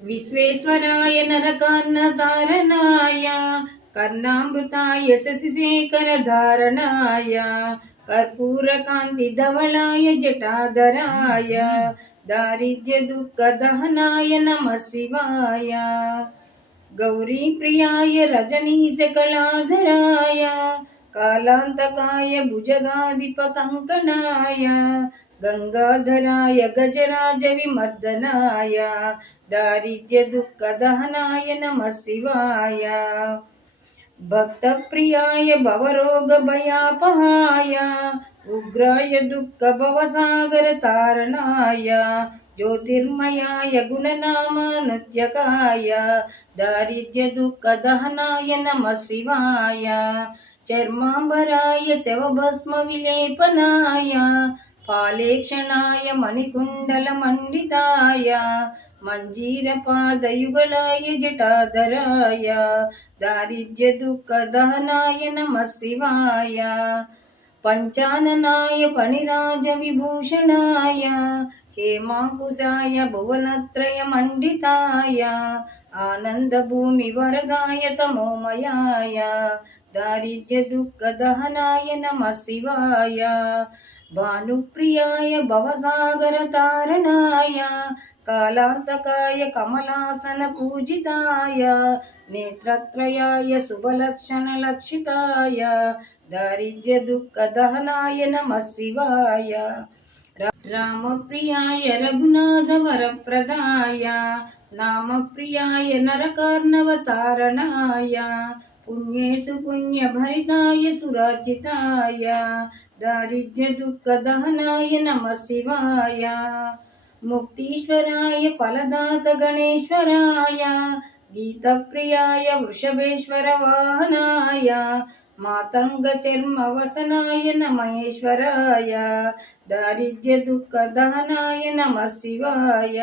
విశ్వేశ్వరాయ నరకాన్నదారణాయ కర్ణామృతాయ శశిశేఖరధారణాయ కర్పూరకాంతి ధవళాయ జటాధరాయ దారిద్ర్య దుఃఖ దహనాయ నమః శివాయ గౌరీ ప్రియాయ రజనీశకళాధరాయ కాలాంతకాయ భుజగాధిప కంకణాయ గంగాధరాయ గజరాజ విమర్దనాయ దారిద్ర్య దుఃఖ దహనాయ నమః శివాయ భక్త ప్రియాయ భవరోగ భయాపహాయ ఉగ్రాయ దుఃఖ భవసాగర తారణాయ జ్యోతిర్మయాయ గుణనామానుత్యకాయ దారిద్ర్య దుఃఖ దహనాయ నమః శివాయ చర్మాంబరాయ శవభస్మ విలేపనాయ పాలేక్షణాయ మణికుండల మండితాయ మంజీరపాదయుగళాయ జటాధరాయ దారిద్ర్య దుఃఖ దహనాయ నమః శివాయ పంచాననాయ ఫణిరాజ విభూషణాయ హేమాంకుశాయ భువనత్రయ మండితాయ ఆనంద భూమి వరదాయ తమోమయాయ దారిద్ర్య దుఃఖ దహనాయ నమః శివాయ భానుప్రియాయ భవసాగర తారణాయ కాలాంతకాయ కమలాసన పూజితాయ నేత్రత్రయాయ శుభలక్షణ లక్షితాయ దారిద్ర్య దుఃఖ దహనాయ నమః శివాయ రామప్రియాయ రఘునాథ వరప్రదాయ నామప్రియాయ నరకార్ణవతారణాయ పుణ్యేషు పుణ్యభరితాయ సురార్జితాయ దారిద్ర్య దుఃఖ దహనాయ నమః శివాయ ముక్తీశ్వరాయ ఫలదాత గణేశ్వరాయ గీతప్రియాయ వృషభేశ్వర వాహనాయ మాతంగ చర్మ వసనాయ నమహేశ్వరాయ దారిద్ర్య దుఃఖ దహనాయ నమః శివాయ